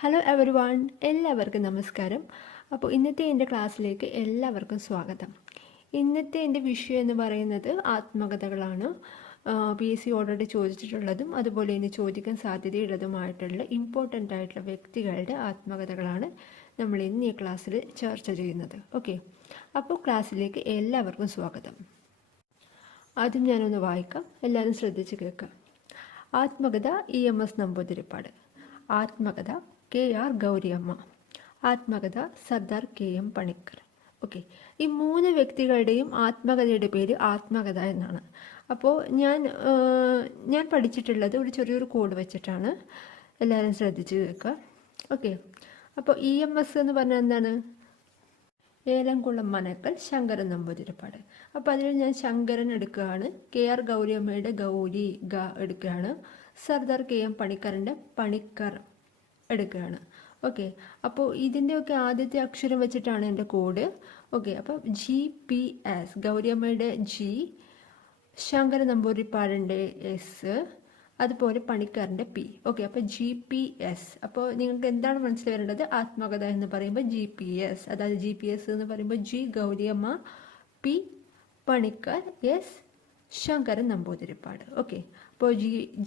Hello every one, എല്ലാവർക്കും നമസ്കാരം. അപ്പോൾ ഇന്നത്തെ എൻ്റെ ക്ലാസ്സിലേക്ക് എല്ലാവർക്കും സ്വാഗതം. ഇന്നത്തെ എൻ്റെ വിഷയം എന്ന് പറയുന്നത് ആത്മകഥകളാണ്. PSC ഓൾറെഡി ചോദിച്ചിട്ടുള്ളതും അതുപോലെ ഇനി ചോദിക്കാൻ സാധ്യതയുള്ളതുമായിട്ടുള്ള ഇമ്പോർട്ടൻ്റ് ആയിട്ടുള്ള വ്യക്തികളുടെ ആത്മകഥകളാണ് നമ്മൾ ഇന്ന് ഈ ക്ലാസ്സിൽ ചർച്ച ചെയ്യുന്നത്. ഓക്കെ, അപ്പോൾ ക്ലാസ്സിലേക്ക് എല്ലാവർക്കും സ്വാഗതം. ആദ്യം ഞാനൊന്ന് വായിക്കാം, എല്ലാവരും ശ്രദ്ധിച്ച് കേൾക്കാം. ആത്മകഥ EMS നമ്പൂതിരിപ്പാട്. ആത്മകഥ KR ഗൗരിയമ്മ. ആത്മകഥ സർദാർ KM പണിക്കർ. ഓക്കെ, ഈ മൂന്ന് വ്യക്തികളുടെയും ആത്മകഥയുടെ പേര് ആത്മകഥ എന്നാണ്. അപ്പോൾ ഞാൻ പഠിച്ചിട്ടുള്ളത് ഒരു ചെറിയൊരു കോഡ് വെച്ചിട്ടാണ്, എല്ലാവരും ശ്രദ്ധിച്ച് കേൾക്കുക. ഓക്കെ, അപ്പോൾ EMS എന്ന് പറഞ്ഞാൽ എന്താണ്? ഏലംകുളം മനക്കൽ ശങ്കരൻ നമ്പൂതിരിപ്പാട്. അപ്പോൾ അതിൽ ഞാൻ ശങ്കരൻ എടുക്കുകയാണ്, KR ഗൗരിയമ്മയുടെ ഗൗരി എടുക്കുകയാണ്, സർദാർ KM പണിക്കറിൻ്റെ പണിക്കർ എടുക്കുകയാണ്. ഓക്കെ, അപ്പോൾ ഇതിൻ്റെയൊക്കെ ആദ്യത്തെ അക്ഷരം വെച്ചിട്ടാണ് എൻ്റെ കോഡ്. ഓക്കെ, അപ്പോൾ GPS, ഗൗരിയമ്മയുടെ G, ശങ്കരൻ നമ്പൂതിരിപ്പാടിൻ്റെ S, അതുപോലെ പണിക്കറിൻ്റെ P. ഓക്കെ, അപ്പോൾ GPS. അപ്പോൾ നിങ്ങൾക്ക് എന്താണ് മനസ്സിൽ വരേണ്ടത്? ആത്മകഥ എന്ന് പറയുമ്പോൾ GPS, അതായത് GPS എന്ന് പറയുമ്പോൾ G Gouriamma, P Panicker, S Sankaran Namboodiripad. Okay, അപ്പോൾ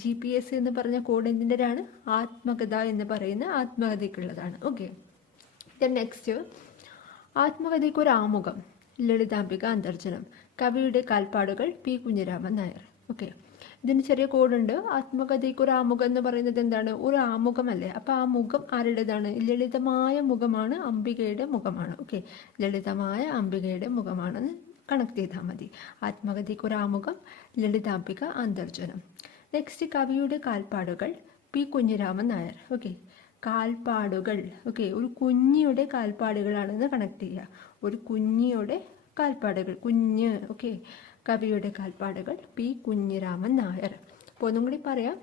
GPS എന്ന് പറഞ്ഞ കോഡ് എന്തിൻ്റെതാണ്? ആത്മകഥ എന്ന് പറയുന്ന ആത്മകഥയ്ക്കുള്ളതാണ്. ഓക്കെ, നെക്സ്റ്റ്, ആത്മകഥയ്ക്ക് ഒരു ആമുഖം, ലളിതാംബിക അന്തർജനം. കവിയുടെ കാൽപ്പാടുകൾ P കുഞ്ഞിരാമൻ നായർ. ഓക്കെ, ഇതിന് ചെറിയ കോഡുണ്ട്. ആത്മകഥയ്ക്ക് ഒരു ആമുഖം എന്ന് പറയുന്നത് എന്താണ്? ഒരു ആമുഖമല്ലേ? അപ്പോൾ ആ മുഖം ആരുടേതാണ്? ലളിതമായ മുഖമാണ്, അംബികയുടെ മുഖമാണ്. ഓക്കെ, ലളിതമായ അംബികയുടെ മുഖമാണെന്ന് കണക്ട് ചെയ്താൽ മതി. ആത്മകഥയ്ക്ക് ഒരു ആമുഖം, ലളിതാംബിക അന്തർജനം. നെക്സ്റ്റ്, കവിയുടെ കാൽപ്പാടുകൾ P കുഞ്ഞിരാമൻ നായർ. ഓക്കെ, കാൽപ്പാടുകൾ. ഓക്കെ, ഒരു കുഞ്ഞിയുടെ കാൽപ്പാടുകളാണെന്ന് കണക്ട് ചെയ്യുക. ഒരു കുഞ്ഞിയുടെ കാൽപ്പാടുകൾ, കുഞ്ഞ്. ഓക്കെ, കവിയുടെ കാൽപ്പാടുകൾ P കുഞ്ഞിരാമൻ നായർ. അപ്പോൾ ഒന്നും കൂടി പറയാം.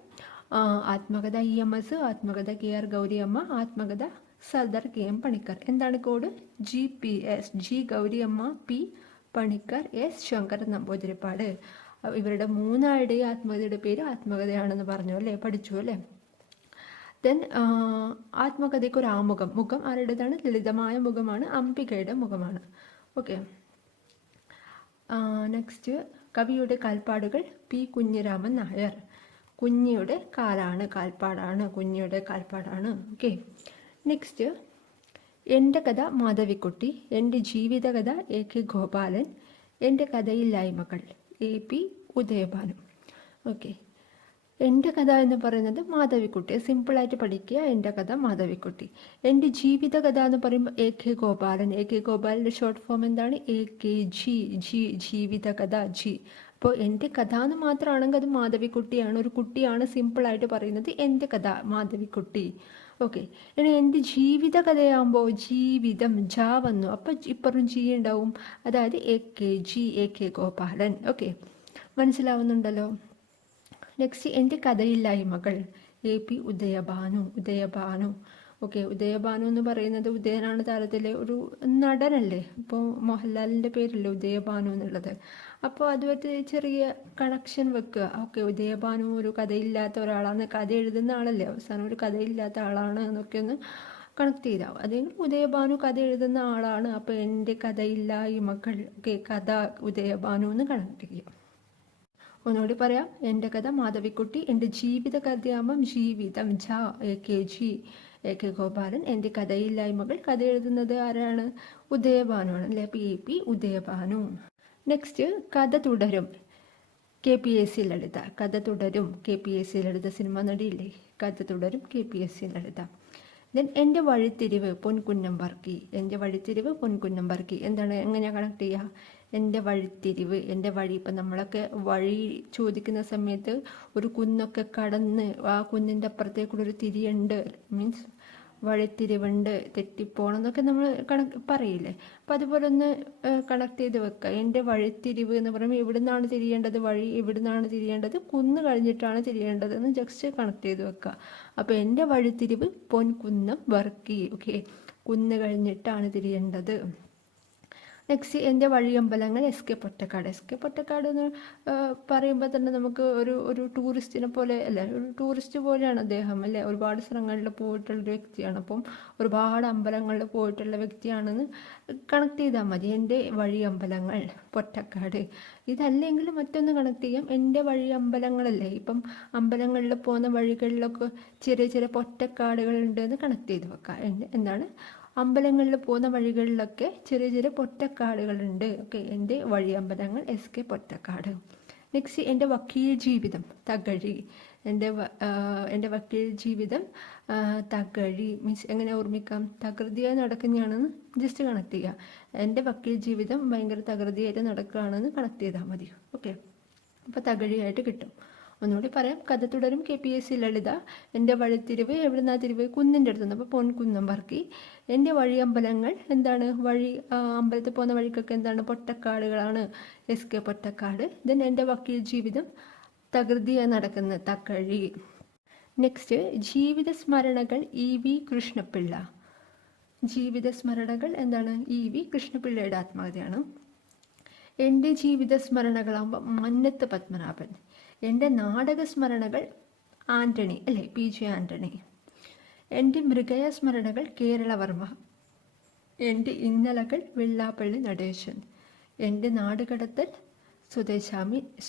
ആത്മകഥ EMS, ആത്മകഥ KR ഗൗരിയമ്മ, ആത്മകഥ സർദാർ KM പണിക്കർ. എന്താണ് code? GPS, G Gouriamma, P Panicker, S Sankaran Namboodiripad. ഇവരുടെ മൂന്നാളുടെയും ആത്മകഥയുടെ പേര് ആത്മകഥയാണെന്ന് പറഞ്ഞു അല്ലേ, പഠിച്ചു അല്ലേ? ദെൻ ആത്മകഥയ്ക്ക് ഒരു ആമുഖം, മുഖം ആരുടേതാണ്? ലളിതമായ മുഖമാണ്, അംബികയുടെ മുഖമാണ്. ഓക്കെ, നെക്സ്റ്റ്, കവിയുടെ കാൽപ്പാടുകൾ P കുഞ്ഞിരാമൻ നായർ. കുഞ്ഞിയുടെ കാലാണ്, കാൽപ്പാടാണ്, കുഞ്ഞിയുടെ കാൽപ്പാടാണ്. ഓക്കെ, നെക്സ്റ്റ്, എൻ്റെ കഥ മാധവിക്കുട്ടി, എൻ്റെ ജീവിതകഥ AK ഗോപാലൻ, എൻ്റെ കഥയില്ലായ്മകൾ AP ഉദയഭാനു. ഓക്കെ, എൻ്റെ കഥ എന്ന് പറയുന്നത് മാധവിക്കുട്ടി, സിമ്പിളായിട്ട് പഠിക്കുക. എൻ്റെ കഥ മാധവിക്കുട്ടി. എൻ്റെ ജീവിതകഥ എന്ന് പറയുമ്പോൾ AK ഗോപാലൻ. AK ഗോപാലൻ്റെ ഷോർട്ട് ഫോം എന്താണ്? AKG, ജീവിതകഥ G. അപ്പോൾ എൻ്റെ കഥ എന്ന് മാത്രമാണെങ്കിൽ അത് മാധവിക്കുട്ടിയാണ്, ഒരു കുട്ടിയാണ്, സിമ്പിളായിട്ട് പറയുന്നത് എൻ്റെ കഥ മാധവിക്കുട്ടി. ഓക്കെ, ഇനി എൻ്റെ ജീവിത കഥയാകുമ്പോൾ ജീവിതം ജ വന്നു, അപ്പം ഇപ്പറും G ഉണ്ടാവും, അതായത് AKG, AK ഗോപാലൻ. ഓക്കെ, മനസ്സിലാവുന്നുണ്ടല്ലോ? നെക്സ്റ്റ്, എൻ്റെ കഥയില്ലായ്മകൾ AP ഉദയഭാനു. ഓക്കെ, ഉദയഭാനു എന്ന് പറയുന്നത് ഉദയനാണ് താരത്തിലെ ഒരു നടനല്ലേ, ഇപ്പോൾ മോഹൻലാലിൻ്റെ പേരല്ലേ ഉദയഭാനു എന്നുള്ളത്. അപ്പോൾ അതുമായിട്ട് ചെറിയ കണക്ഷൻ വെക്കുക. ഓക്കെ, ഉദയഭാനു ഒരു കഥയില്ലാത്ത ഒരാളാണ്, കഥ എഴുതുന്ന ആളല്ലേ, അവസാനം ഒരു കഥയില്ലാത്ത ആളാണ് എന്നൊക്കെ ഒന്ന് കണക്ട് ചെയ്താവും. അല്ലെങ്കിൽ ഉദയഭാനു കഥ എഴുതുന്ന ആളാണ്, അപ്പോൾ എൻ്റെ കഥയില്ലായ്മകൾ. ഓക്കെ, കഥ ഉദയഭാനു എന്ന് കണക്ട് ചെയ്യും. ഒന്നുകൂടി പറയാം. എൻ്റെ കഥ മാധവിക്കുട്ടി, എൻ്റെ ജീവിത കഥയാകുമ്പം ജീവിതം ജ AKG, AK ഗോപാലൻ. എൻ്റെ കഥയില്ലായ്മകൾ, കഥ എഴുതുന്നത് ആരാണ്? ഉദയഭാനുവാണ് അല്ലേ, AP ഉദയഭാനു. നെക്സ്റ്റ്, കഥ തുടരും KPSC ലളിത. കഥ തുടരും KPSC ലളിത, സിനിമ നടിയില്ലേ, കഥ തുടരും KPSC ലളിത. ദെൻ എൻ്റെ വഴിത്തിരിവ് പൊൻകുന്നം വർക്കി. എൻ്റെ വഴിത്തിരിവ് പൊൻകുന്നം വർക്കി. എന്താണ്, എങ്ങനെയാണ് കണക്ട് ചെയ്യുക? എൻ്റെ വഴിത്തിരിവ്, എൻ്റെ വഴി. ഇപ്പം നമ്മളൊക്കെ വഴി ചോദിക്കുന്ന സമയത്ത് ഒരു കുന്നൊക്കെ കടന്ന് ആ കുന്നിൻ്റെ അപ്പുറത്തേക്കൂടെ ഒരു തിരിയുണ്ട്, മീൻസ് വഴിത്തിരിവുണ്ട്, തെറ്റിപ്പോണം എന്നൊക്കെ നമ്മൾ പറയില്ലേ. അപ്പം അതുപോലെ ഒന്ന് കണക്ട് ചെയ്ത് വെക്കുക. എൻ്റെ വഴിത്തിരിവ് എന്ന് പറയുമ്പോൾ എവിടുന്നാണ് തിരിയേണ്ടത്, വഴി എവിടുന്നാണ് തിരിയേണ്ടത്, കുന്ന് കഴിഞ്ഞിട്ടാണ് തിരിയേണ്ടത് എന്ന് ജസ്റ്റ് കണക്ട് ചെയ്ത് വെക്കുക. അപ്പോൾ എൻ്റെ വഴിത്തിരിവ് പൊൻകുന്നം വർക്കി. ഓക്കെ, കുന്ന് കഴിഞ്ഞിട്ടാണ് തിരിയേണ്ടത്. നെക്സ്റ്റ് എൻ്റെ വഴിയമ്പലങ്ങൾ S K Pottekkatt. S K Pottekkatt എന്ന് പറയുമ്പോൾ തന്നെ നമുക്ക് ഒരു ടൂറിസ്റ്റിനെ പോലെ അല്ലേ, ഒരു ടൂറിസ്റ്റ് പോലെയാണ് അദ്ദേഹം അല്ലേ. ഒരുപാട് സ്ഥലങ്ങളിൽ പോയിട്ടുള്ളൊരു വ്യക്തിയാണ്. അപ്പം ഒരുപാട് അമ്പലങ്ങളിൽ പോയിട്ടുള്ള വ്യക്തിയാണെന്ന് കണക്ട് ചെയ്താൽ മതി. എൻ്റെ വഴിയമ്പലങ്ങൾ പൊറ്റക്കാട്. ഇതല്ലെങ്കിൽ മറ്റൊന്ന് കണക്ട് ചെയ്യാം. എൻ്റെ വഴിയമ്പലങ്ങളല്ലേ, ഇപ്പം അമ്പലങ്ങളിൽ പോകുന്ന വഴികളിലൊക്കെ ചെറിയ ചെറിയ പൊറ്റക്കാടുകളുണ്ട് എന്ന് കണക്ട് ചെയ്ത് വെക്കാം. എന്താണ്, അമ്പലങ്ങളിൽ പോകുന്ന വഴികളിലൊക്കെ ചെറിയ ചെറിയ പൊറ്റക്കാടുകളുണ്ട്. ഓക്കെ, എൻ്റെ വഴിയമ്പലങ്ങൾ എസ് കെ പൊറ്റക്കാട്. നെക്സ്റ്റ് എൻ്റെ വക്കീൽ ജീവിതം തകഴി. എൻ്റെ വക്കീൽ ജീവിതം തകഴി മീൻസ് എങ്ങനെ ഓർമ്മിക്കാം, തകൃതിയായി നടക്കുന്നതാണെന്ന് ജസ്റ്റ് കണക്ട് ചെയ്യുക. എൻ്റെ വക്കീൽ ജീവിതം ഭയങ്കര തകൃതിയായിട്ട് നടക്കുകയാണെന്ന് കണക്ട് ചെയ്താൽ മതി. ഓക്കെ, അപ്പോൾ തകഴിയായിട്ട് കിട്ടും. ഒന്നുകൂടി പറയാം, കഥ തുടരും. KPSC ലളിത. എൻ്റെ വഴിത്തിരിവ് എവിടുന്നാ തിരിവ്, കുന്നിൻ്റെ അടുത്തുനിന്ന്. അപ്പോൾ പൊൻകുന്നം വർക്കി. എൻ്റെ വഴിയമ്പലങ്ങൾ എന്താണ്, അമ്പലത്തിൽ പോകുന്ന വഴിക്കൊക്കെ എന്താണ്, പൊറ്റക്കാടുകളാണ്, എസ് കെ പൊറ്റക്കാട്. ദെൻ എൻ്റെ വക്കീൽ ജീവിതം തകൃതിയായി നടക്കുന്ന തകഴി. നെക്സ്റ്റ് ജീവിത സ്മരണകൾ EV കൃഷ്ണപിള്ള. ജീവിത സ്മരണകൾ എന്താണ്, EV കൃഷ്ണപിള്ളയുടെ ആത്മകഥയാണ്. എൻ്റെ ജീവിത സ്മരണകളാകുമ്പോൾ മന്നത്ത് പത്മനാഭൻ. എൻ്റെ നാടക സ്മരണകൾ ആൻ്റണി അല്ലേ, PJ ആൻ്റണി. എൻ്റെ മൃഗയ സ്മരണകൾ കേരളവർമ്മ. എൻ്റെ ഇന്നലകൾ വെള്ളാപ്പള്ളി നടേശൻ. എൻ്റെ നാടുകടത്തൽ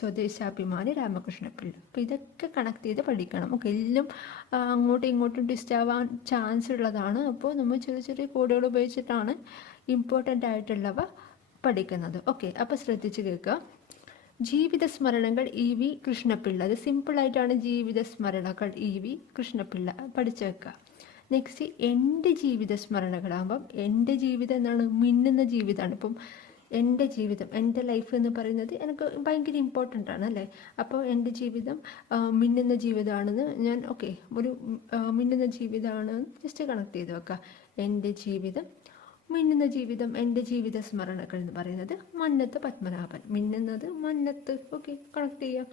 സ്വദേശാഭിമാനി രാമകൃഷ്ണപിള്ള. അപ്പോൾ ഇതൊക്കെ കണക്ട് ചെയ്ത് പഠിക്കണം. ഓക്കെ, എല്ലാം അങ്ങോട്ടും ഇങ്ങോട്ടും ട്വിസ്റ്റ് ആവാൻ ചാൻസ് ഉള്ളതാണ്. അപ്പോൾ നമ്മൾ ചെറിയ ചെറിയ കോഡുകൾ ഉപയോഗിച്ചിട്ടാണ് ഇമ്പോർട്ടൻ്റ് ആയിട്ടുള്ളവ പഠിക്കുന്നത്. ഓക്കെ, അപ്പോൾ ശ്രദ്ധിച്ച് കേൾക്കുക. ജീവിത സ്മരണകൾ EV കൃഷ്ണപിള്ള. അത് സിമ്പിളായിട്ടാണ് ജീവിത സ്മരണകൾ EV കൃഷ്ണപിള്ള പഠിച്ചു വെക്കുക. നെക്സ്റ്റ് എൻ്റെ ജീവിത സ്മരണകളാകുമ്പം എൻ്റെ ജീവിതം എന്താണ്, മിന്നുന്ന ജീവിതമാണ്. ഇപ്പം എൻ്റെ ജീവിതം, എൻ്റെ ലൈഫ് എന്ന് പറയുന്നത് എനിക്ക് ഭയങ്കര ഇമ്പോർട്ടൻ്റ് ആണ് അല്ലേ. അപ്പോൾ എൻ്റെ ജീവിതം മിന്നുന്ന ജീവിതമാണെന്ന് ഞാൻ ഒരു മിന്നുന്ന ജീവിതമാണെന്ന് ജസ്റ്റ് കണക്ട് ചെയ്ത് വെക്കുക. എൻ്റെ ജീവിതം മിന്നുന്ന ജീവിതം. എൻ്റെ ജീവിത സ്മരണകൾ എന്ന് പറയുന്നത് മന്നത്ത് പത്മനാഭൻ. മിന്നുന്നത് മന്നത്ത്. ഓക്കെ, കണക്ട് ചെയ്യാം.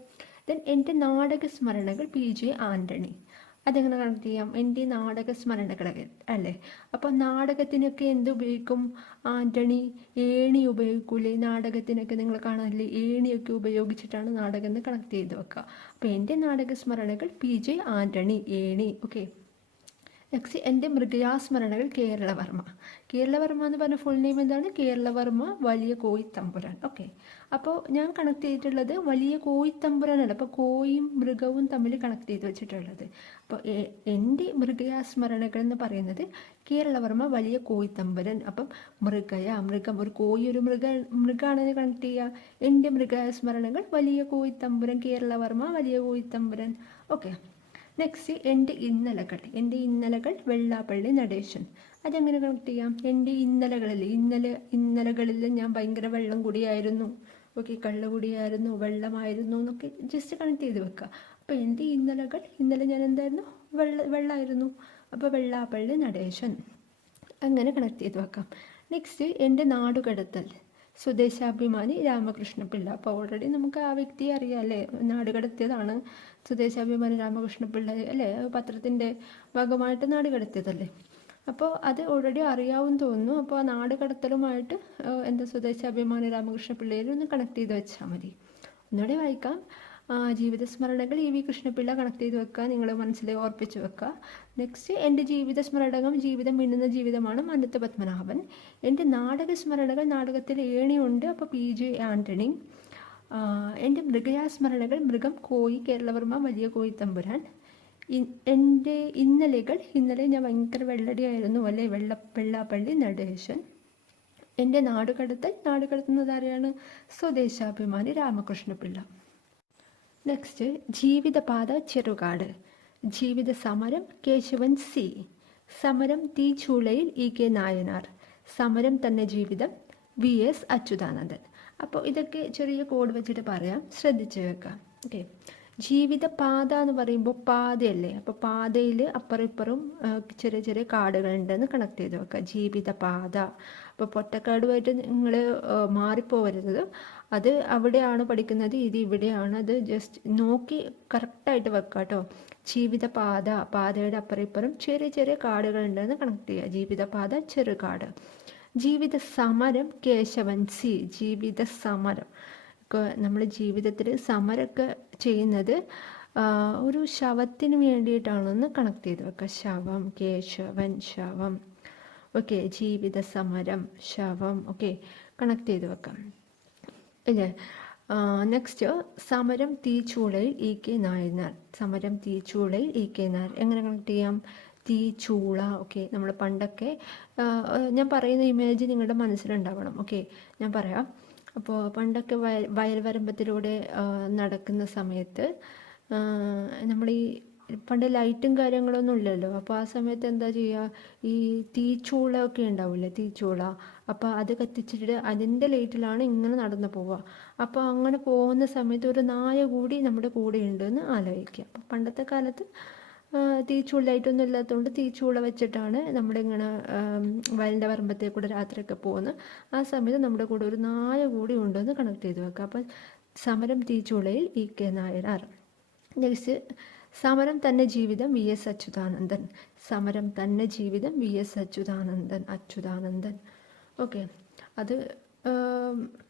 ദെൻ എൻ്റെ നാടക സ്മരണകൾ PJ ആൻ്റണി. അതെങ്ങനെ കണക്ട് ചെയ്യാം, എൻ്റെ നാടക സ്മരണകൾ അല്ലേ. അപ്പോൾ നാടകത്തിനൊക്കെ എന്ത് ഉപയോഗിക്കും, ആൻ്റണി ഏണി ഉപയോഗിക്കൂലേ നാടകത്തിനൊക്കെ, നിങ്ങൾ കാണാനില്ലേ, ഏണിയൊക്കെ ഉപയോഗിച്ചിട്ടാണ് നാടകം എന്ന് കണക്ട് ചെയ്ത് വെക്കുക. അപ്പോൾ എൻ്റെ നാടക സ്മരണകൾ PJ ആൻ്റണി, ഏണി. ഓക്കെ, നെക്സ്റ്റ് എൻ്റെ മൃഗയാസ്മരണകൾ കേരളവർമ്മ. കേരളവർമ്മ എന്ന് പറഞ്ഞ ഫുൾ നെയിം എന്താണ്, കേരളവർമ്മ വലിയ കോയിത്തമ്പുരാൻ. ഓക്കെ, അപ്പോൾ ഞാൻ കണക്ട് ചെയ്തിട്ടുള്ളത് വലിയ കോയിത്തമ്പുരാനാണ്. അപ്പോൾ കോയും മൃഗവും തമ്മിൽ കണക്ട് ചെയ്ത് വെച്ചിട്ടുള്ളത്. അപ്പോൾ എൻ്റെ മൃഗയാസ്മരണകൾ എന്ന് പറയുന്നത് കേരളവർമ്മ വലിയ കോയിത്തമ്പുരാൻ. അപ്പം മൃഗം, ഒരു കോയി ഒരു മൃഗമാണെന്ന് കണക്ട് ചെയ്യുക. എൻ്റെ മൃഗയാസ്മരണകൾ വലിയ കോയിത്തമ്പുരാൻ, കേരളവർമ്മ വലിയ കോയിത്തമ്പുരാൻ. ഓക്കെ, നെക്സ്റ്റ് എൻ്റെ ഇന്നലകൾ വെള്ളാപ്പള്ളി നടേശൻ. അതെങ്ങനെ കണക്ട് ചെയ്യാം, എൻ്റെ ഇന്നലകളിൽ ഞാൻ ഭയങ്കര വെള്ളം കുടിയായിരുന്നു. ഓക്കെ, കള്ളുകുടിയായിരുന്നു, വെള്ളമായിരുന്നു എന്നൊക്കെ ജസ്റ്റ് കണക്ട് ചെയ്ത് വെക്കുക. അപ്പോൾ എൻ്റെ ഇന്നലെ ഞാൻ എന്തായിരുന്നു, വെള്ളമായിരുന്നു. അപ്പോൾ വെള്ളാപ്പള്ളി നടേശൻ. അങ്ങനെ കണക്ട് ചെയ്ത് വെക്കാം. നെക്സ്റ്റ് എൻ്റെ നാടുകടത്തൽ സ്വദേശാഭിമാനി രാമകൃഷ്ണപിള്ള. അപ്പോൾ ഓൾറെഡി നമുക്ക് ആ വ്യക്തിയെ അറിയാം അല്ലേ, നാടുകടത്തിയതാണ് സ്വദേശാഭിമാനി രാമകൃഷ്ണപിള്ള അല്ലേ, പത്രത്തിൻ്റെ ഭാഗമായിട്ട് നാടുകടത്തിയതല്ലേ. അപ്പോൾ അത് ഓൾറെഡി അറിയാവും തോന്നുന്നു. അപ്പോൾ ആ നാടുകടത്തലുമായിട്ട് എന്താ സ്വദേശാഭിമാനി രാമകൃഷ്ണപിള്ളയിൽ ഒന്ന് കണക്ട് ചെയ്ത് വെച്ചാൽ മതി. ഒന്നുകൂടി വായിക്കാം. ജീവിത സ്മരണകൾ EV കൃഷ്ണപിള്ള കണക്ട് ചെയ്ത് വെക്കുക, നിങ്ങൾ മനസ്സിൽ ഓർപ്പിച്ച് വെക്കുക. നെക്സ്റ്റ് എൻ്റെ ജീവിത സ്മരണകം ജീവിതം മിന്നുന്ന ജീവിതമാണ്, മന്നത്ത് പത്മനാഭൻ. എൻ്റെ നാടക സ്മരണകൾ, നാടകത്തിൽ ഏണിയുണ്ട്, അപ്പോൾ PJ ആൻ്റണി. എൻ്റെ മൃഗയാസ്മരണകൾ മൃഗം കോയി, കേരളവർമ്മ വലിയ കോയിത്തമ്പുരാൻ. എൻ്റെ ഇന്നലെ ഞാൻ ഭയങ്കര വെള്ളടിയായിരുന്നു അല്ലേ, വെള്ളാപ്പള്ളി നടേശൻ. എൻ്റെ നാടുകടത്തുന്നത് ആരെയാണ്, സ്വദേശാഭിമാനി രാമകൃഷ്ണപിള്ള. നെക്സ്റ്റ് ജീവിതപാത ചെറുകാട്. ജീവിത സമരം കേശവൻ C. സമരം തീച്ചൂളയിൽ EK നായനാർ. സമരം തന്നെ ജീവിതം VS അച്യുതാനന്ദൻ. അപ്പോൾ ഇതൊക്കെ ചെറിയ കോഡ് വെച്ചിട്ട് പറയാം, ശ്രദ്ധിച്ച് വെക്കാം. ഓക്കെ, ജീവിതപാത എന്ന് പറയുമ്പോൾ പാതയല്ലേ, അപ്പോൾ പാതയിൽ അപ്പുറം ഇപ്പുറം ചെറിയ ചെറിയ കാടുകളുണ്ടെന്ന് കണക്ട് ചെയ്ത് വെക്കുക. ജീവിതപാത. അപ്പോൾ പൊറ്റക്കാടുമായിട്ട് നിങ്ങൾ മാറിപ്പോവരുത്. അത് അവിടെയാണ് പഠിക്കുന്നത്, ഇത് ഇവിടെയാണ്. അത് ജസ്റ്റ് നോക്കി കറക്റ്റായിട്ട് വെക്കുക കേട്ടോ. ജീവിതപാത, പാതയുടെ അപ്പുറം ഇപ്പുറം ചെറിയ ചെറിയ കാടുകളുണ്ടെന്ന് കണക്ട് ചെയ്യുക. ജീവിതപാത ചെറുകാട്. ജീവിത സമരം കേശവൻ സി. ജീവിത സമരം ഒക്കെ നമ്മൾ ജീവിതത്തിൽ സമരമൊക്കെ ചെയ്യുന്നത് ഒരു ശവത്തിന് വേണ്ടിയിട്ടാണെന്ന് കണക്ട് ചെയ്ത് വെക്കുക. ശവം, കേശവൻ, ശവം. ഓക്കെ, ജീവിത സമരം, ശവം. ഓക്കെ, കണക്ട് ചെയ്ത് വെക്കാം അല്ലേ. നെക്സ്റ്റ്, സമരം തീച്ചൂളയിൽ ഇ കെ നായനാർ. സമരം തീച്ചൂളയിൽ ഇ കെ നായർ എങ്ങനെ കണക്ട് ചെയ്യാം? തീച്ചൂള. ഓക്കെ, നമ്മൾ പണ്ടൊക്കെ ഞാൻ പറയുന്ന ഇമേജ് നിങ്ങളുടെ മനസ്സിലുണ്ടാവണം. ഓക്കെ, ഞാൻ പറയാം. അപ്പോൾ പണ്ടൊക്കെ വയൽ വരമ്പത്തിലൂടെ നടക്കുന്ന സമയത്ത് നമ്മൾ ഈ പണ്ട് ലൈറ്റും കാര്യങ്ങളൊന്നും ഇല്ലല്ലോ. അപ്പോൾ ആ സമയത്ത് എന്താ ചെയ്യുക, ഈ തീച്ചൂളൊക്കെ ഉണ്ടാവില്ലേ, തീച്ചൂള. അപ്പോൾ അത് കത്തിച്ചിട്ട് അതിൻ്റെ ലൈറ്റിലാണ് ഇങ്ങനെ നടന്നു പോവുക. അപ്പോൾ അങ്ങനെ പോകുന്ന സമയത്ത് ഒരു നായ കൂടി നമ്മുടെ കൂടെ ഉണ്ടെന്ന് ആലോചിക്കുക. അപ്പോൾ പണ്ടത്തെ കാലത്ത് തീച്ചൂള ലൈറ്റൊന്നും ഇല്ലാത്തതുകൊണ്ട് തീച്ചൂള വെച്ചിട്ടാണ് നമ്മളിങ്ങനെ വയലിൻ്റെ വരമ്പത്തേ കൂടെ രാത്രിയൊക്കെ പോകുന്നത്. ആ സമയത്ത് നമ്മുടെ കൂടെ ഒരു നായ കൂടി ഉണ്ടെന്ന് കണക്ട് ചെയ്ത് വെക്കുക. അപ്പം സമരം തീച്ചൂളയിൽ ഇ കെ നായനാർ. നെക്സ്റ്റ്, സമരം തന്നെ ജീവിതം വി എസ് അച്യുതാനന്ദൻ. സമരം തന്നെ ജീവിതം വി എസ് അച്യുതാനന്ദൻ. ഓക്കെ, അത്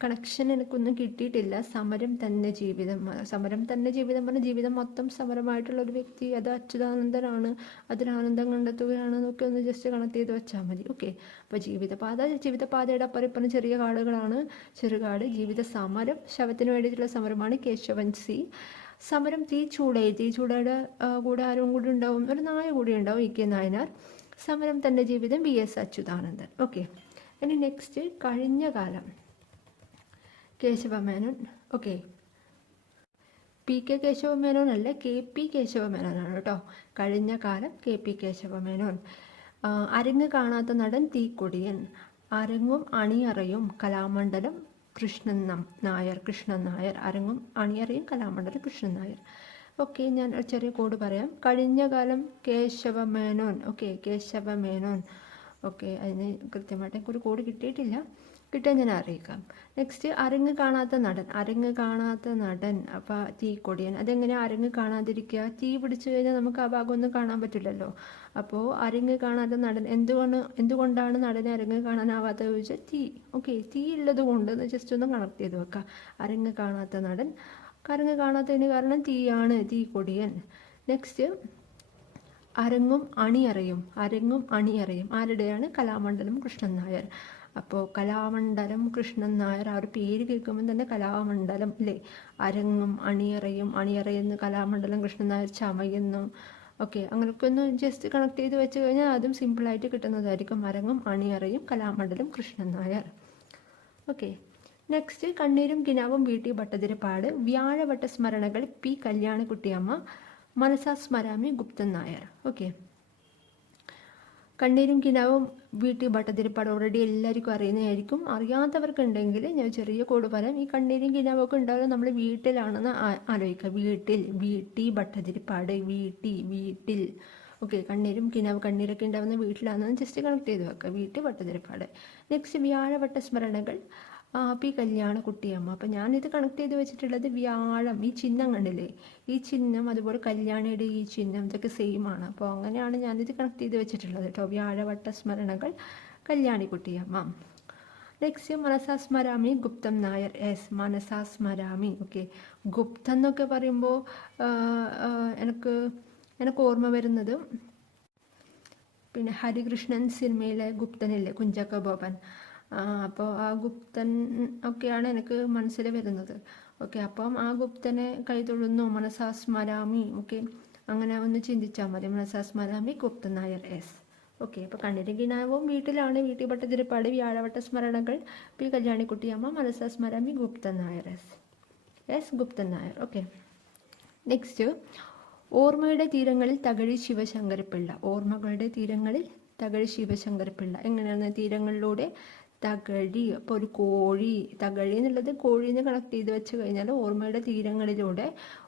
കണക്ഷൻ എനിക്കൊന്നും കിട്ടിയിട്ടില്ല. സമരം തന്നെ ജീവിതം, സമരം തന്നെ ജീവിതം പറഞ്ഞ ജീവിതം മൊത്തം സമരമായിട്ടുള്ള ഒരു വ്യക്തി, അത് അച്യുതാനന്ദനാണ്. അതിനാനന്ദം കണ്ടെത്തുകയാണെന്നൊക്കെ ഒന്ന് ജസ്റ്റ് കണക്ട് ചെയ്ത് വെച്ചാൽ മതി. ഓക്കെ, അപ്പോൾ ജീവിതപാതയുടെ അപ്പുറം ചെറിയ കാടുകളാണ്. ചെറുകാട്. ജീവിത സമരം, ശവത്തിന് വേണ്ടിയിട്ടുള്ള സമരമാണ് കേശവൻ സി. സമരം തീച്ചൂളയുടെ കൂടെ ആരും കൂടി ഉണ്ടാവും, ഒരു നായ കൂടി ഉണ്ടാവും, ഇ കെ നായനാർ. സമരം തന്നെ ജീവിതം വി എസ് അച്യുതാനന്ദൻ. ഓക്കെ, ഇനി നെക്സ്റ്റ്, കഴിഞ്ഞ കാലം Kesavamenon. Okay, P K Kesavamenon അല്ല, കെ പി കേശവമേനോനാണ് കേട്ടോ. കഴിഞ്ഞ കാലം കെ പി കേശവമേനോൻ. അരങ്ങ് കാണാത്ത നടൻ തീക്കൊടിയൻ. അരങ്ങും അണിയറയും കലാമണ്ഡലം കൃഷ്ണൻ നായർ. അരങ്ങും അണിയറയും കലാമണ്ഡലം കൃഷ്ണൻ നായർ. ഓക്കെ, ഞാൻ ഒരു ചെറിയ കോഡ് പറയാം. കഴിഞ്ഞ കാലം കേശവമേനോൻ. ഓക്കെ, കേശവമേനോൻ. ഓക്കെ, അതിന് കൃത്യമായിട്ട് എനിക്കൊരു കോഡ് കിട്ടിയിട്ടില്ല, കിട്ടാൻ ഞാൻ അറിയിക്കാം. നെക്സ്റ്റ്, അരങ്ങ് കാണാത്ത നടൻ. അപ്പോൾ തീക്കൊടിയൻ. അതെങ്ങനെയാണ് അരങ്ങ് കാണാതിരിക്കുക? തീ പിടിച്ചു കഴിഞ്ഞാൽ നമുക്ക് ആ ഭാഗമൊന്നും കാണാൻ പറ്റില്ലല്ലോ. അപ്പോൾ അരങ്ങ് കാണാത്ത നടൻ, എന്തുകൊണ്ടാണ് നടനെ അരങ്ങ് കാണാനാവാത്തത് ചോദിച്ചാൽ തീ. ഓക്കെ, തീ ഉള്ളത് കൊണ്ട് ജസ്റ്റ് ഒന്ന് കണക്ട് ചെയ്ത് വെക്കാം. അരങ്ങ് കാണാത്ത നടൻ. അരങ്ങ് കാണാത്തതിന് കാരണം തീയാണ്, തീക്കൊടിയൻ. നെക്സ്റ്റ്, അരങ്ങും അണിയറയും. ആരുടെയാണ്? കലാമണ്ഡലം കൃഷ്ണൻ നായർ. അപ്പോൾ കലാമണ്ഡലം കൃഷ്ണൻ നായർ, ആ ഒരു പേര് കേൾക്കുമ്പോൾ തന്നെ കലാമണ്ഡലം അല്ലേ. അരങ്ങും അണിയറയെന്ന് കലാമണ്ഡലം കൃഷ്ണൻ നായർ ചമയുന്നു. ഓക്കെ, അങ്ങനെയൊക്കെ ഒന്ന് ജസ്റ്റ് കണക്ട് ചെയ്ത് വെച്ച് കഴിഞ്ഞാൽ അതും സിമ്പിളായിട്ട് കിട്ടുന്നതായിരിക്കും. അരങ്ങും അണിയറയും കലാമണ്ഡലം കൃഷ്ണൻ നായർ. ഓക്കെ, നെക്സ്റ്റ്, കണ്ണീരും കിനാവും V T Bhattathiripad. വ്യാഴവട്ട Smaranakal P കല്യാണക്കുട്ടിയമ്മ. മനസാ സ്മരാമി ഗുപ്തൻ നായർ. ഓക്കെ, കണ്ണീരും കിനാവും വി ടി ഭട്ടതിരിപ്പാട് ഓൾറെഡി എല്ലാവർക്കും അറിയുന്നതായിരിക്കും. അറിയാത്തവർക്കുണ്ടെങ്കിൽ ഞാൻ ചെറിയ കോഡ് പറയാം. ഈ കണ്ണീരും കിനാവൊക്കെ ഉണ്ടാകുന്നത് നമ്മൾ വീട്ടിലാണെന്ന് ആലോചിക്കുക. വി ടി ഭട്ടതിരിപ്പാട്, വീട്ടിൽ. ഓക്കെ, കണ്ണീരും കിനാവ്, കണ്ണീരൊക്കെ ഉണ്ടാകുന്ന വീട്ടിലാണെന്ന് ജസ്റ്റ് കണക്ട് ചെയ്ത് വെക്കുക. V T Bhattathiripad. Next, Vyazhavatta Smaranakal P കല്യാണക്കുട്ടിയമ്മ. അപ്പം ഞാനിത് കണക്ട് ചെയ്ത് വെച്ചിട്ടുള്ളത് വ്യാഴം, ഈ ചിഹ്നം കണ്ടില്ലേ, ഈ ചിഹ്നം, അതുപോലെ കല്യാണിയുടെ ഈ ചിഹ്നം, ഇതൊക്കെ സെയിം ആണ്. അപ്പോൾ അങ്ങനെയാണ് ഞാനിത് കണക്ട് ചെയ്ത് വെച്ചിട്ടുള്ളത് കേട്ടോ. വ്യാഴവട്ട സ്മരണകൾ കല്യാണിക്കുട്ടിയമ്മ. നെക്സ്റ്റ്, മനസാ സ്മരാമി ഗുപ്തൻ നായർ. മനസാ സ്മരാമി. ഓക്കെ, ഗുപ്തൻ എന്നൊക്കെ പറയുമ്പോൾ എനിക്ക് ഓർമ്മ വരുന്നത് പിന്നെ ഹരികൃഷ്ണൻ സിനിമയിലെ ഗുപ്തനില്ലേ, കുഞ്ചാക്കോ ബോബൻ. അപ്പോൾ ആ ഗുപ്തൻ ഒക്കെയാണ് എനിക്ക് മനസ്സിൽ വരുന്നത്. ഓക്കെ, അപ്പം ആ ഗുപ്തനെ കൈതൊഴുന്നു, മനസാ സ്മരാമി. ഓക്കെ, അങ്ങനെ ഒന്ന് ചിന്തിച്ചാൽ മതി. മനസാ സ്മരാമി ഗുപ്തൻ നായർ. ഓക്കെ, അപ്പോൾ കണ്ണീരും കിനാവും വീട്ടിലാണ്. V T Bhattathiripad. വ്യാഴവട്ട Smaranakal P Kalyanikuttyamma. Manasa Smarami Guptan Nair. Guptan Nair. Okay, next, ഓർമ്മയുടെ തീരങ്ങളിൽ തകഴി ശിവശങ്കരപ്പിള്ള. ഓർമ്മകളുടെ തീരങ്ങളിൽ തകഴി ശിവശങ്കരപ്പിള്ള. എങ്ങനെയാണ് തീരങ്ങളിലൂടെ തകഴി? അപ്പോൾ ഒരു കോഴി, തകഴി എന്നുള്ളത് കോഴീനെ കണക്ട് ചെയ്ത് വെച്ച് കഴിഞ്ഞാൽ ഓർമ്മയുടെ തീരങ്ങളിലൂടെ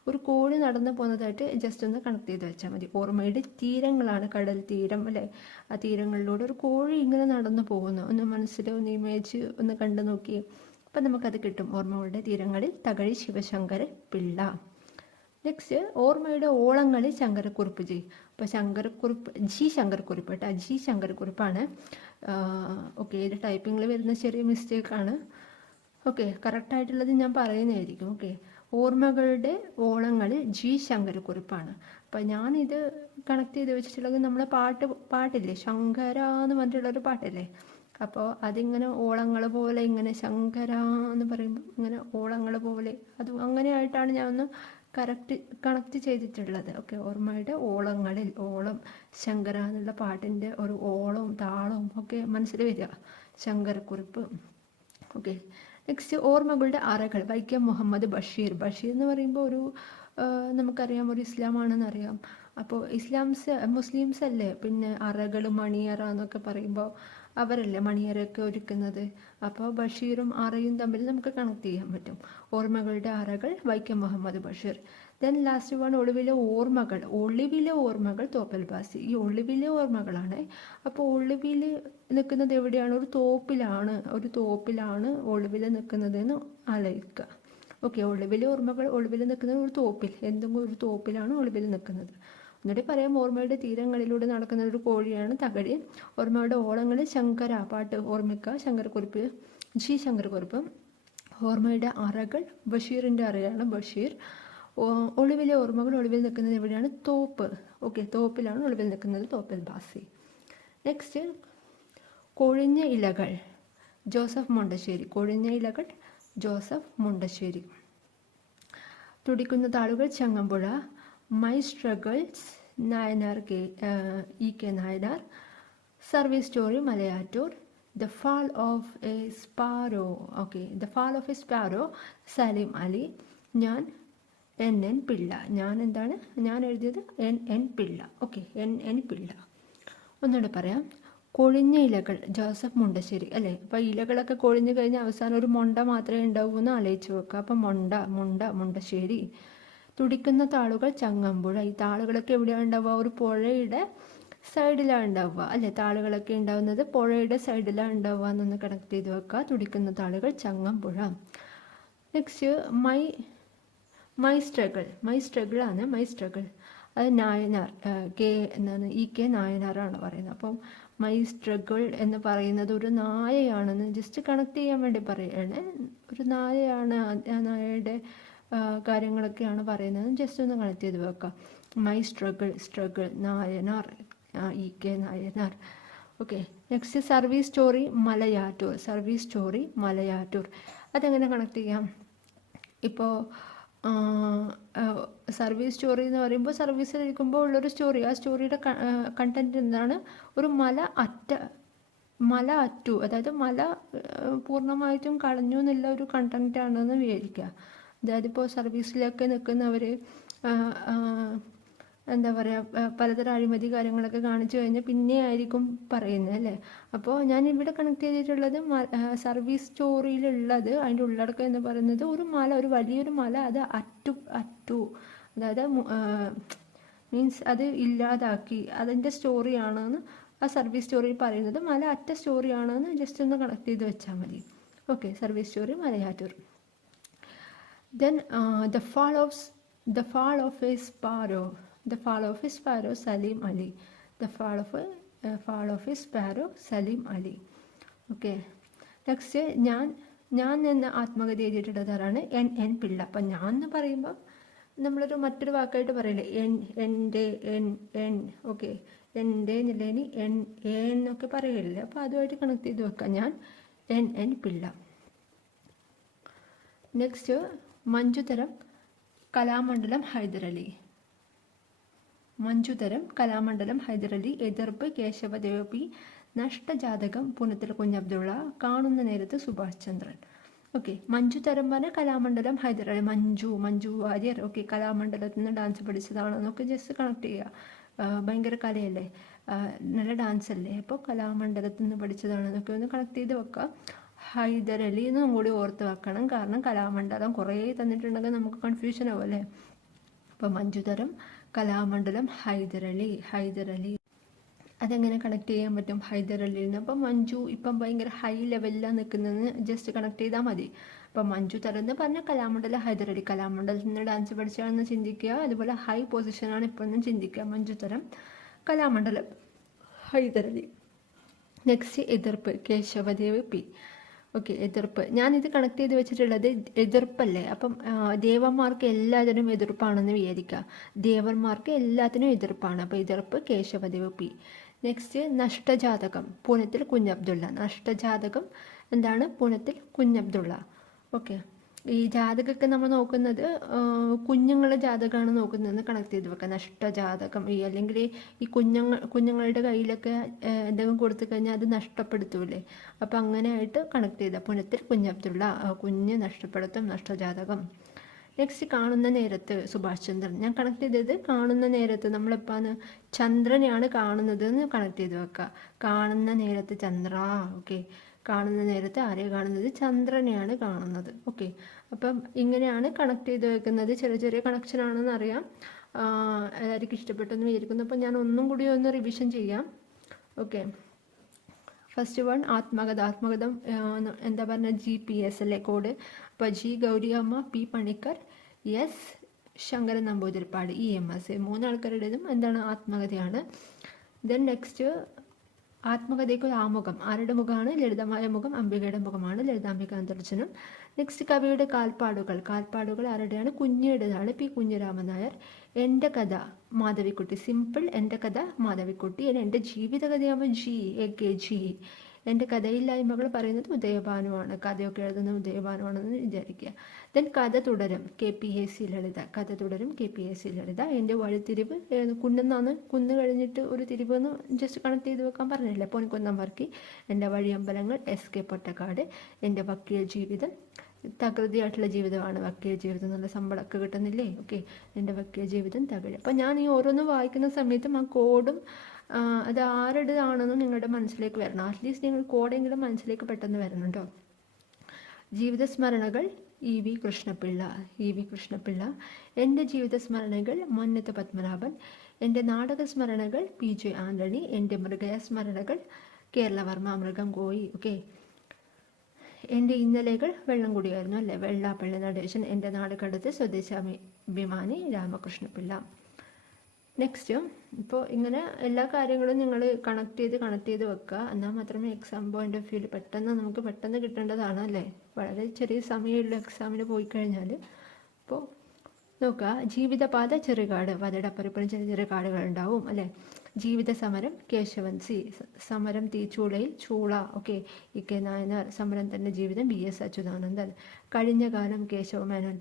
ഒരു കോഴി നടന്നു പോകുന്നതായിട്ട് ജസ്റ്റ് ഒന്ന് കണക്ട് ചെയ്ത് വെച്ചാൽ മതി. ഓർമ്മയുടെ തീരങ്ങളാണ് കടൽ തീരം അല്ലേ. ആ തീരങ്ങളിലൂടെ ഒരു കോഴി ഇങ്ങനെ നടന്നു പോകുന്നു. ഒന്ന് മനസ്സിൽ ഒന്ന് ഇമേജ് ഒന്ന് കണ്ടു നോക്കി, അപ്പം നമുക്കത് കിട്ടും. ഓർമ്മകളുടെ തീരങ്ങളിൽ തകഴി ശിവശങ്കര പിള്ള. നെക്സ്റ്റ് ഓർമ്മയുടെ ഓളങ്ങളിൽ ശങ്കരക്കുറിപ്പ് ജി. അപ്പോൾ ശങ്കരക്കുറിപ്പ് ശങ്കരക്കുറിപ്പ് കേട്ടോ, ശങ്കരക്കുറിപ്പാണ്. ഓക്കെ, ഇത് ടൈപ്പിങ്ങിൽ വരുന്ന ചെറിയ മിസ്റ്റേക്കാണ്. ഓക്കെ, കറക്റ്റായിട്ടുള്ളത് ഞാൻ പറയുന്നതായിരിക്കും. ഓക്കെ, ഓർമ്മകളുടെ ഓളങ്ങളിൽ ശങ്കരക്കുറിപ്പാണ്. അപ്പം ഞാനിത് കണക്ട് ചെയ്ത് വെച്ചിട്ടുള്ളത് നമ്മളെ പാട്ടില്ലേ, ശങ്കര എന്ന് പറഞ്ഞിട്ടുള്ളൊരു പാട്ടില്ലേ. അപ്പോൾ അതിങ്ങനെ ഓളങ്ങൾ പോലെ ഇങ്ങനെ ശങ്കര എന്ന് പറയുമ്പോൾ ഇങ്ങനെ ഓളങ്ങൾ പോലെ അത് അങ്ങനെയായിട്ടാണ് ഞാൻ ഒന്ന് കണക്ട് ചെയ്തിട്ടുള്ളത്. ഓക്കെ, ഓർമ്മയുടെ ഓളങ്ങളിൽ ഓളം ശങ്കര എന്നുള്ള പാട്ടിൻ്റെ ഒരു ഓളവും താളവും ഒക്കെ മനസ്സിൽ വരിക, ശങ്കരക്കുറിപ്പ്. ഓക്കെ, നെക്സ്റ്റ് ഓർമ്മകളുടെ അറകൾ വൈക്കം മുഹമ്മദ് ബഷീർ. ബഷീർ എന്ന് പറയുമ്പോൾ ഒരു നമുക്കറിയാം ഒരു ഇസ്ലാമാണെന്ന് അറിയാം. അപ്പോൾ മുസ്ലിംസ് അല്ലേ പിന്നെ അറകൾ മണിയറ എന്നൊക്കെ പറയുമ്പോൾ അവരല്ലേ മണിയറയൊക്കെ ഒരുക്കുന്നത്. അപ്പോൾ ബഷീറും അറയും തമ്മിൽ നമുക്ക് കണക്ട് ചെയ്യാൻ പറ്റും. ഓർമ്മകളുടെ അറകൾ Vaikom Muhammad Basheer. Then last one ഒളിവിലെ ഓർമ്മകൾ തോപ്പൽ ബാസി. ഈ ഒളിവിലെ ഓർമ്മകളാണ്. അപ്പോൾ ഒളിവിൽ നിൽക്കുന്നത് എവിടെയാണ്? ഒരു തോപ്പിലാണ് ഒളിവിൽ നിൽക്കുന്നത് എന്ന് ആലോചിക്കുക. ഓക്കെ, ഒളിവിലെ ഓർമ്മകൾ ഒളിവിൽ നിൽക്കുന്നത് ഒരു തോപ്പിൽ, എന്തെങ്കിലും ഒരു തോപ്പിലാണ് ഒളിവിൽ നിൽക്കുന്നത്. എന്നിട്ട് പറയാം, ഓർമ്മയുടെ തീരങ്ങളിലൂടെ നടക്കുന്ന ഒരു കോഴിയാണ് തകഴി. ഓർമ്മയുടെ ഓളങ്ങളിൽ ശങ്കര പാട്ട് ഓർമ്മിക്കുക, ശങ്കരക്കുറിപ്പ് ശങ്കരക്കുറിപ്പ്. ഓർമ്മയുടെ അറകൾ ബഷീറിൻ്റെ അറയാണ് ബഷീർ. ഒളിവിലെ ഓർമ്മകൾ ഒളിവിൽ നിൽക്കുന്നത് എവിടെയാണ്? തോപ്പ്. ഓക്കെ, തോപ്പിലാണ് ഒളിവിൽ നിൽക്കുന്നത്, തോപ്പൽ ബാസി. നെക്സ്റ്റ് കൊഴിഞ്ഞ ഇലകൾ ജോസഫ് മുണ്ടശ്ശേരി. കൊഴിഞ്ഞ ഇലകൾ ജോസഫ് മുണ്ടശ്ശേരി. തുടിക്കുന്ന താളുകൾ Changampuzha. My struggles Nayanar E K Nayanar. Service story Malayattoor. The fall of a sparrow. Okay, the fall of a sparrow Salim Ali. ഞാൻ എൻ പിള്ള. ഞാൻ എഴുതിയത് N Pillai. Okay, N Pillai. ഒന്നുകൂടെ പറയാം, കൊഴിഞ്ഞ ഇലകൾ ജോസഫ് മുണ്ടശ്ശേരി അല്ലേ. അപ്പോൾ ഇലകളൊക്കെ കൊഴിഞ്ഞു കഴിഞ്ഞാൽ അവസാനം ഒരു മൊണ്ട മാത്രമേ ഉണ്ടാവൂ എന്ന് ആലോചിച്ച് വെക്കുക. അപ്പം മുണ്ടശ്ശേരി. തുടിക്കുന്ന താളുകൾ ചങ്ങമ്പുഴ. ഈ താളുകളൊക്കെ എവിടെയാണ് ഉണ്ടാവുക? ഒരു പുഴയുടെ സൈഡിലാണ് ഉണ്ടാവുക അല്ലേ. താളുകളൊക്കെ ഉണ്ടാവുന്നത് പുഴയുടെ സൈഡിലാണ് ഉണ്ടാവുക എന്നൊന്ന് കണക്ട് ചെയ്ത് വെക്കുക. തുടിക്കുന്ന താളുകൾ ചങ്ങമ്പുഴ. നെക്സ്റ്റ് മൈ സ്ട്രഗിൾ ആണ്. അത് നായനാർ ഇ കെ നായനാറാണ് പറയുന്നത്. അപ്പം മൈ സ്ട്രഗിൾ എന്ന് പറയുന്നത് ഒരു നായയാണെന്ന് ജസ്റ്റ് കണക്ട് ചെയ്യാൻ വേണ്ടി പറയുകയാണ്. ഒരു നായയാണ്, ആ നായയുടെ കാര്യങ്ങളൊക്കെയാണ് പറയുന്നത്. ജസ്റ്റ് ഒന്ന് കണക്ട് ചെയ്ത് വെക്കാം. My struggle Nayanar E K Nayanar. Okay, next service story Malayattoor. അതെങ്ങനെ കണക്ട് ചെയ്യാം? ഇപ്പോൾ സർവീസ് സ്റ്റോറി എന്ന് പറയുമ്പോൾ സർവീസിലിരിക്കുമ്പോൾ ഉള്ളൊരു സ്റ്റോറി, ആ സ്റ്റോറിയുടെ കണ്ടന്റ് എന്താണ്? ഒരു മല അറ്റു, അതായത് മല പൂർണ്ണമായിട്ടും കളഞ്ഞു എന്നുള്ള ഒരു കണ്ടന്റ് ആണെന്ന് വിചാരിക്കുക. അതായത് ഇപ്പോൾ സർവീസിലൊക്കെ നിൽക്കുന്നവർ എന്താ പറയുക, പലതരം അഴിമതി കാര്യങ്ങളൊക്കെ കാണിച്ചു കഴിഞ്ഞാൽ പിന്നെ ആയിരിക്കും പറയുന്നത് അല്ലേ. അപ്പോൾ ഞാൻ ഇവിടെ കണക്ട് ചെയ്തിട്ടുള്ളത് സർവീസ് സ്റ്റോറിയിലുള്ളത് അതിൻ്റെ ഉള്ളടക്കം എന്ന് പറയുന്നത് ഒരു വലിയൊരു മല അത് അറ്റു അതായത് മീൻസ് അത് ഇല്ലാതാക്കി അതിൻ്റെ സ്റ്റോറിയാണെന്ന് ആ സർവീസ് സ്റ്റോറിയിൽ പറയുന്നത്. മല അറ്റ സ്റ്റോറിയാണെന്ന് ജസ്റ്റ് ഒന്ന് കണക്ട് ചെയ്ത് വെച്ചാൽ മതി. Okay, service story Malayattoor. Then the fall of a sparrow Salim Ali. The fall of a sparrow Salim Ali. Okay, next ഞാൻ എന്ന ആത്മകഥ എഴുതിയിട്ടുള്ളത് ആരാണ്? എൻ പിള്ള. അപ്പം ഞാൻ എന്ന് പറയുമ്പോൾ നമ്മളൊരു മറ്റൊരു വാക്കായിട്ട് പറയില്ലേ, എൻ. ഓക്കെ, എൻ്റെ എന്നുള്ളതിന് എന്നൊക്കെ പറയില്ലേ. അപ്പോൾ അതുമായിട്ട് കണക്ട് ചെയ്ത് വെക്കാം. ഞാൻ എൻ പിള്ള. നെക്സ്റ്റ് മഞ്ജുതരം കലാമണ്ഡലം ഹൈദരലി. എതിർപ്പ് കേശവദേവ് പി. നഷ്ടജാതകം പുനത്തിൽ കുഞ്ഞബ്ദുള്ള. കാണുന്ന നേരത്ത് സുഭാഷ് ചന്ദ്രൻ. ഓക്കെ, മഞ്ജുതരം പറഞ്ഞ കലാമണ്ഡലം ഹൈദരലി. മഞ്ജു വാര്യർ. ഓക്കെ, കലാമണ്ഡലത്തിൽ നിന്ന് ഡാൻസ് പഠിച്ചതാണെന്നൊക്കെ ജസ്റ്റ് കണക്ട് ചെയ്യുക. ഭയങ്കര കലയല്ലേ, നല്ല ഡാൻസ് അല്ലേ. അപ്പോൾ കലാമണ്ഡലത്തിൽ നിന്ന് പഠിച്ചതാണെന്നൊക്കെ ഒന്ന് കണക്ട് ചെയ്ത് വെക്കുക. ഹൈദരലി എന്നും കൂടി ഓർത്ത് വെക്കണം, കാരണം കലാമണ്ഡലം കുറേ തന്നിട്ടുണ്ടെങ്കിൽ നമുക്ക് കൺഫ്യൂഷൻ ആവും അല്ലേ. അപ്പോൾ മഞ്ജുതരം കലാമണ്ഡലം ഹൈദരലി. അതെങ്ങനെ കണക്ട് ചെയ്യാൻ പറ്റും ഹൈദരലിയിൽ നിന്ന്? അപ്പം മഞ്ജു ഇപ്പം ഭയങ്കര ഹൈ ലെവലിലാണ് നിൽക്കുന്നതെന്ന് ജസ്റ്റ് കണക്ട് ചെയ്താൽ മതി. അപ്പം മഞ്ജു തരം എന്ന് പറഞ്ഞാൽ കലാമണ്ഡലം ഹൈദരലി, കലാമണ്ഡലത്തിൽ നിന്ന് ഡാൻസ് പഠിച്ചാണെന്ന് ചിന്തിക്കുക. അതുപോലെ ഹൈ പൊസിഷനാണ് ഇപ്പോഴൊന്നും ചിന്തിക്കുക. മഞ്ജു തരം കലാമണ്ഡലം ഹൈദരലി. നെക്സ്റ്റ് എതിർപ്പ്, കേശവദേവ് പി. ഓക്കെ, എതിർപ്പ് ഞാനിത് കണക്ട് ചെയ്ത് വെച്ചിട്ടുള്ളത് എതിർപ്പല്ലേ. അപ്പം ദേവന്മാർക്ക് എല്ലാത്തിനും എതിർപ്പാണെന്ന് വിചാരിക്കുക. ദേവന്മാർക്ക് എല്ലാത്തിനും എതിർപ്പാണ്. അപ്പോൾ എതിർപ്പ് കേശവദേവ് പി. നെക്സ്റ്റ് നഷ്ടജാതകം, പൂനത്തിൽ കുഞ്ഞബ്ദുള്ള. നഷ്ടജാതകം എന്താണ്? പൂനത്തിൽ കുഞ്ഞബ്ദുള്ള. ഓക്കെ, ഈ ജാതകമൊക്കെ നമ്മൾ നോക്കുന്നത് കുഞ്ഞുങ്ങളുടെ ജാതകമാണ് നോക്കുന്നതെന്ന് കണക്ട് ചെയ്ത് വെക്കുക. നഷ്ടജാതകം ഈ അല്ലെങ്കിൽ ഈ കുഞ്ഞുങ്ങളുടെ കയ്യിലൊക്കെ എന്തെങ്കിലും കൊടുത്തു കഴിഞ്ഞാൽ അത് നഷ്ടപ്പെടുത്തൂലേ. അപ്പം അങ്ങനെ ആയിട്ട് കണക്ട് ചെയ്ത പുനത്തിൽ കുഞ്ഞബ്ദുള്ള, കുഞ്ഞ് നഷ്ടപ്പെടുത്തും, നഷ്ടജാതകം. നെക്സ്റ്റ് കാണുന്ന നേരത്ത്, സുഭാഷ് ചന്ദ്രൻ. ഞാൻ കണക്ട് ചെയ്തത് കാണുന്ന നേരത്ത്. നമ്മളിപ്പോൾ ചന്ദ്രനെയാണ് കാണുന്നത് എന്ന് കണക്ട് ചെയ്ത് വെക്കുക. കാണുന്ന നേരത്ത് ചന്ദ്ര. ഓക്കെ, കാണുന്ന നേരത്ത് ആരെയാണ് കാണുന്നത്? ചന്ദ്രനെയാണ് കാണുന്നത്. ഓക്കെ, അപ്പം ഇങ്ങനെയാണ് കണക്ട് ചെയ്ത് വെക്കുന്നത്. ചെറിയ ചെറിയ കണക്ഷൻ ആണെന്ന് അറിയാം. എല്ലാവർക്കും ഇഷ്ടപ്പെട്ടെന്ന് വിചാരിക്കുന്നു. അപ്പം ഞാൻ ഒന്നും കൂടി ഒന്ന് റിവിഷൻ ചെയ്യാം. ഓക്കെ, ഫസ്റ്റ് വൺ ആത്മകഥ. ആത്മകഥം എന്താ പറഞ്ഞ GPS അല്ലേ കോഡ്. അപ്പോൾ G Gouriamma, P Panicker, S Sankaran Namboodiripad, EMS. മൂന്നാൾക്കാരുടേതും എന്താണ്? ആത്മകഥയാണ്. ദെൻ നെക്സ്റ്റ് ആത്മകഥയ്ക്ക് ഒരു ആമുഖം. ആരുടെ മുഖമാണ്? ലളിതമായ മുഖം, അംബികയുടെ മുഖമാണ്, ലളിതാംബിക അന്തർജനം. നെക്സ്റ്റ് കവിയുടെ കാൽപ്പാടുകൾ. കാൽപ്പാടുകൾ ആരുടെയാണ്? കുഞ്ഞിയുടേതാണ്, P കുഞ്ഞിരാമൻ നായർ. എൻ്റെ കഥ മാധവിക്കുട്ടി, സിമ്പിൾ. എൻ്റെ കഥ മാധവിക്കുട്ടി. എൻ്റെ ജീവിതകഥയാകുമ്പോൾ G. എൻ്റെ കഥയില്ലായ്മകൾ പറയുന്നത് ഉദയഭാനുവാണ്. കഥയൊക്കെ എഴുതുന്നത് ഉദയഭാനുവാണെന്ന് വിചാരിക്കുക. ദെൻ കഥ തുടരും, KPAC ലളിത. കഥ തുടരും, KPAC ലളിത. എൻ്റെ വഴിത്തിരിവ് കുന്നെന്നാണ്, കുന്ന് കഴിഞ്ഞിട്ട് ഒരു തിരിവ് എന്ന് ജസ്റ്റ് കണക്ട് ചെയ്ത് വെക്കാൻ പറഞ്ഞില്ലേ. പൊൻകുന്നം വർക്കി. എൻ്റെ വഴിയമ്പലങ്ങൾ, SK പൊറ്റക്കാട്. എൻ്റെ വക്കീൽ ജീവിതം, തകൃതിയായിട്ടുള്ള ജീവിതമാണ് വക്കീൽ ജീവിതം. നല്ല ശമ്പളമൊക്കെ കിട്ടുന്നില്ലേ. ഓക്കെ, എൻ്റെ വക്കീൽ ജീവിതം തകഴി. അപ്പം ഞാൻ ഈ ഓരോന്ന് വായിക്കുന്ന സമയത്തും ആ കോഡും അത് ആരുടേതാണെന്നും നിങ്ങളുടെ മനസ്സിലേക്ക് വരണം. അറ്റ്ലീസ്റ്റ് നിങ്ങൾ കോഡെങ്കിലും മനസ്സിലേക്ക് പെട്ടെന്ന് വരണം കേട്ടോ. ജീവിത സ്മരണകൾ, EV കൃഷ്ണപിള്ള. എൻ്റെ ജീവിത സ്മരണകൾ, മന്നത്ത് പത്മനാഭൻ. എൻ്റെ നാടക സ്മരണകൾ, PJ ആന്റണി. എൻ്റെ മൃഗയ സ്മരണകൾ, കേരളവർമ്മ, മൃഗം കോയി. ഓക്കെ, എൻ്റെ ഇന്നലെകൾ വെള്ളംകുടിയായിരുന്നു അല്ലേ, വെള്ളാപ്പള്ളി നടേശൻ. എൻ്റെ നാടുകടത്ത് സ്വദേശാഭിമാനി, രാമകൃഷ്ണപിള്ള. നെക്സ്റ്റ് ഇപ്പോൾ ഇങ്ങനെ എല്ലാ കാര്യങ്ങളും നിങ്ങൾ കണക്ട് ചെയ്ത് വെക്കുക. എന്നാൽ മാത്രമേ എക്സാം പോയിന്റ് ഓഫ് വ്യൂവിൽ നമുക്ക് പെട്ടെന്ന് കിട്ടേണ്ടതാണ് അല്ലേ. വളരെ ചെറിയ സമയമുള്ള എക്സാമിന് പോയി കഴിഞ്ഞാൽ. അപ്പോൾ നോക്കുക, ജീവിതപാത ചെറുകാട്, വതടപ്പരപ്പുറം ചെറിയ ചെറിയ കാടുകൾ ഉണ്ടാവും അല്ലേ. ജീവിത സമരം, കേശവൻ C. സമരം തീച്ചൂളയിൽ, ചൂള. Okay, EK Nayanar. സമരം തന്നെ ജീവിതം, BS അച്യുതാനന്ദൻ. കഴിഞ്ഞ കാലം, കേശവമേനോൻ,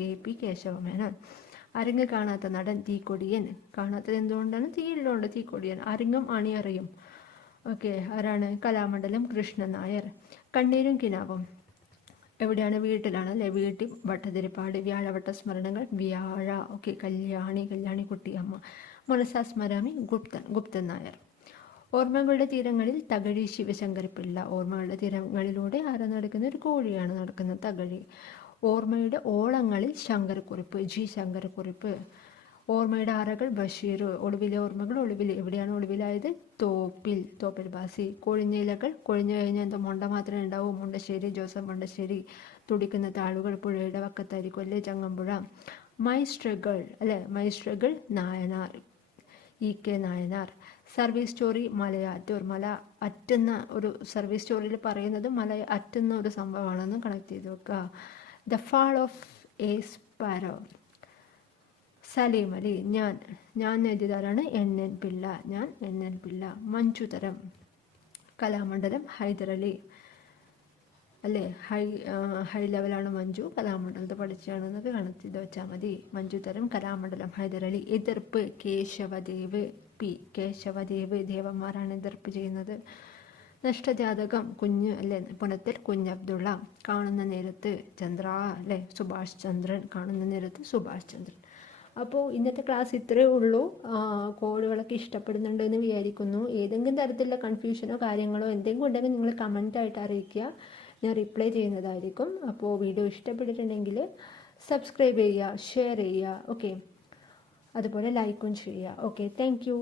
KP കേശവമേനോൻ. അരങ്ങ് കാണാത്ത നടൻ, തീക്കൊടിയൻ. കാണാത്തത് എന്തുകൊണ്ടാണ്? തീയിലുണ്ട്, തീക്കൊടിയൻ. അരങ്ങും അണിയറയും. ഓക്കെ, ആരാണ്? കലാമണ്ഡലം കൃഷ്ണൻ നായർ. കണ്ണീരും കിനാവും എവിടെയാണ്? വീട്ടിലാണ് അല്ലേ. വീട്ടിൽ ഭട്ടതിരിപ്പാട്. വ്യാഴവട്ട സ്മരണകൾ, വ്യാഴ. ഓക്കെ, കല്യാണി കുട്ടിയമ്മ. മനസാ സ്മരാമി, ഗുപ്തൻ നായർ. ഓർമ്മകളുടെ തീരങ്ങളിൽ, തകഴി ശിവശങ്കരപ്പിള്ള. ഓർമ്മകളുടെ തീരങ്ങളിലൂടെ ആരാ നടക്കുന്ന? ഒരു കോഴിയാണ് നടക്കുന്നത്, തകഴി. ഓർമ്മയുടെ ഓളങ്ങളിൽ, ശങ്കരക്കുറിപ്പ്, G ശങ്കരക്കുറിപ്പ്. ഓർമ്മയുടെ അറകൾ, ബഷീർ. ഒളിവിലെ ഓർമ്മകൾ, എവിടെയാണ് ഒളിവിലായത്? തോപ്പിൽ ബാസി. കൊഴിഞ്ഞ ഇലകൾ, കൊഴിഞ്ഞു കഴിഞ്ഞാൽ എന്തോ മൊണ്ട മാത്രമേ ഉണ്ടാവൂ, മുണ്ടശ്ശേരി, ജോസഫ് മുണ്ടശ്ശേരി. തുടിക്കുന്ന താളുകൾ, പുഴയുടെ വക്കത്തരിക്കൊല്ല്, ചങ്ങമ്പുഴ. മൈ സ്ട്രഗിൾ അല്ലേ, Nayanar, EK Nayanar. Service story, Malayattoor. മല അറ്റുന്ന ഒരു സർവീസ് സ്റ്റോറിയിൽ പറയുന്നത് മല അറ്റുന്ന ഒരു സംഭവമാണെന്ന് കണക്ട് ചെയ്ത് വെക്കുക. The fall of a sparrow, Salim Ali. ഞാൻ എഴുതിയതാരാണ്? NN പിള്ള. മഞ്ജുതരം, കലാമണ്ഡലം ഹൈദരലി അല്ലേ. ഹൈ ലെവലാണ് മഞ്ജു, കലാമണ്ഡലത്ത് പഠിച്ചാണെന്നൊക്കെ കണക്ട് ചെയ്ത് വെച്ചാൽ മതി. മഞ്ജുതരം, കലാമണ്ഡലം ഹൈദരലി. എതിർപ്പ്, കേശവദേവ് P. ദേവന്മാരാണ് എതിർപ്പ് ചെയ്യുന്നത്. നഷ്ടജാതകം, കുഞ്ഞ് അല്ലേ, പുനത്തിൽ കുഞ്ഞബ്ദുള്ള. കാണുന്ന നേരത്ത് ചന്ദ്ര അല്ലേ, സുഭാഷ് ചന്ദ്രൻ. കാണുന്ന നേരത്ത് സുഭാഷ് ചന്ദ്രൻ. അപ്പോൾ ഇന്നത്തെ ക്ലാസ് ഇത്രയേ ഉള്ളൂ. കോഡുകളൊക്കെ ഇഷ്ടപ്പെടുന്നുണ്ട് എന്ന് വിചാരിക്കുന്നു. ഏതെങ്കിലും തരത്തിലുള്ള കൺഫ്യൂഷനോ കാര്യങ്ങളോ എന്തെങ്കിലും ഉണ്ടെങ്കിൽ നിങ്ങൾ കമൻറ്റായിട്ട് അറിയിക്കുക, ഞാൻ റിപ്ലൈ ചെയ്യുന്നതായിരിക്കും. അപ്പോൾ വീഡിയോ ഇഷ്ടപ്പെട്ടിട്ടുണ്ടെങ്കിൽ സബ്സ്ക്രൈബ് ചെയ്യുക, ഷെയർ ചെയ്യുക. ഓക്കെ, അതുപോലെ ലൈക്കും ചെയ്യുക. Okay, thank you.